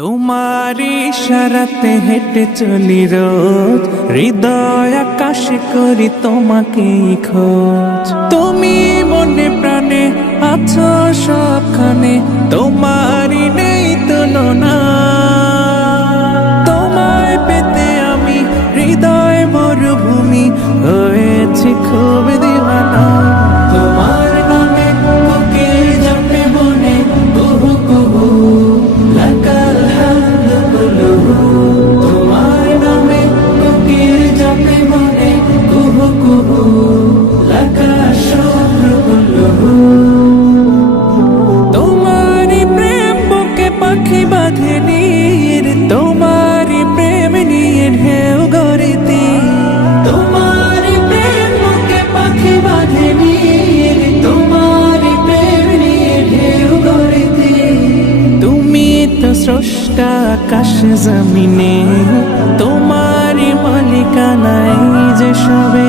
তোমার ইশারাতে হেঁটে চলি রোজ, হৃদয় আকাশে করি তোমাকে খোঁজ। তুমি মনে প্রাণে আছো সবখানে, তোমারই নেই তুলনা। তোমায় পেতে আমি হৃদয় মরুভূমি হয়েছি খুব দিওয়ানা। তোমার নামে বুকের জাপে মনে কুহু কুহু লাকাল হামদু কুলুহু। তোমার নামে বুকের জাপে মনে কুহু কুহু লাকাল শুকরু কুলুহু। তোমারি প্রেম বুকে পাখি বাঁধে নীর, তোমারি প্রেম নিয়ে ঢেউ গড়িতে। তোমারি প্রেম বুকে পাখি বাঁধে নীর, তোমারি প্রেম নিয়ে ঢেউ গড়িতে। তুমি তো স্রষ্টা আকাশ জমিনে, তোমারি মালিকানাই যে সবে।